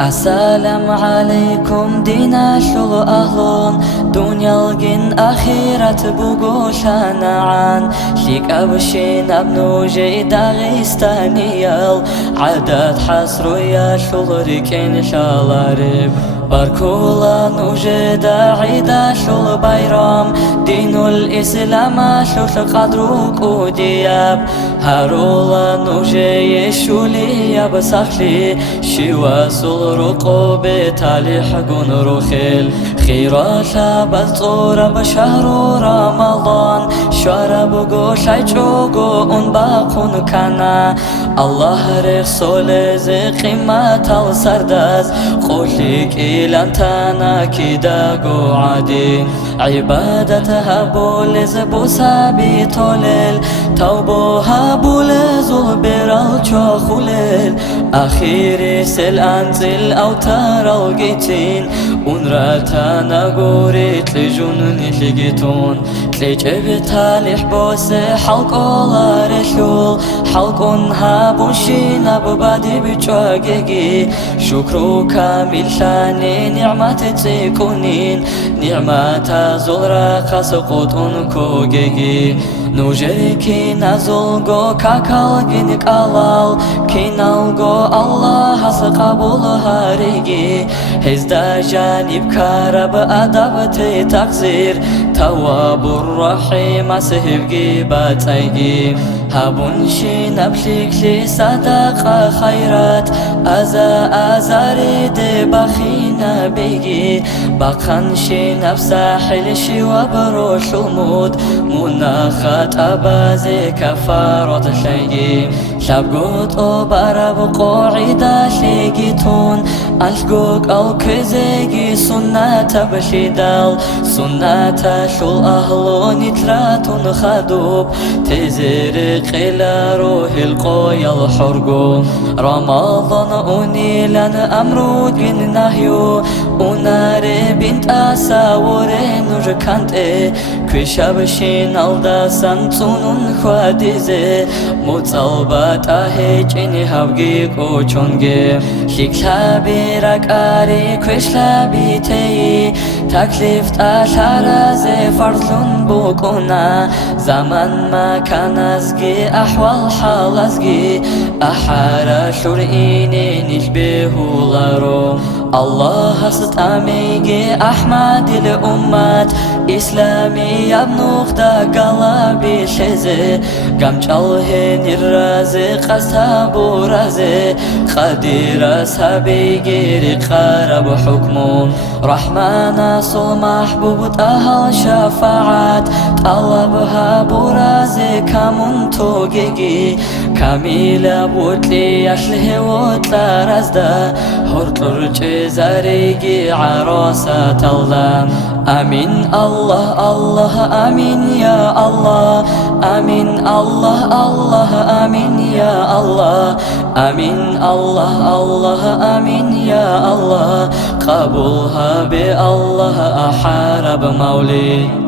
السلام عليكم دينا شل أهلون دنيا الجن آخرة بوجوشان عن شيك أبشين أبنو جي داغستانيال عدد حسرو يا شل ريكين شالارب باركولا نوجد عيدا شل بايرام دين الإسلام شل قدروك ودياب هارولا نوجي يشولي يا بسخلي شوا سل رقوب تالي حقون روخيل خيرا شاب صورة بشهر رمضان شرب قوش عيشوقو باقون كانا الله رسول زي قيمة السرداز قوليك إلانتانا كداقو عادي عبادتها بولز بوسابي طولل توبوها بولز البرال شوخولل أخيري سل أنزل أوتار الجيتين ونراتانا قوريت لجنون لجيتون تلجبتا لحبوس حلقو لارشول حلقون هابوشينا ببادي بجواجيجي شكرو كامل شاني نعمة تسيكونين نعمة زلرا خسقوتون كوجيجي نوجيكي نازلغو كاكالجينك ألال كينالغو الله سقبول هاريجي هزدا جانب كارب أدب تقصير تواب الرحيم سهبجي باتايجي هابونشي نبليك صدقة خيرات أزاري دي بخينا بيجي بقنشي نفساحلشي وبروش الموت مناخات أبازي كفارة شيجي شابقوت أوبارب قوعيدا شيجيتون أشقوك أو كزيجي سنة بشيدال سنة شل أهلون يتراتون خدوب تزير قيل روح القوي الحرقو رمضان أنيلان أمرو جن نهيو وناري بنت أساوري نركانت كشابشين ألدا سنتون خواديزي متصلبات أهيجيني هبجيك وچونجي شكلابي ركاري كشلابي تي تكليف تاشارزي فرزون بوكونا زمان ما كان ازجي أحوال حال ازجي أحارة شرعيني نشبه لارو الله ستاميجي أحمد الأمات إسلامي يبنوخ دا قلبي شزي قمشالهن الرازق أصحابو رازي قدير أصحابي رقارب حكمون رحمن صل محبوب أهل شفاعات طلبها برازي كمون توجيجي كاميلة بوتلي أشله وطلا رازدا هرطلر جزاريجي عروسة تلدام آمين الله الله آمين يا الله آمين الله الله آمين يا الله آمين الله الله آمين يا الله قبولها بالله أحارب مولي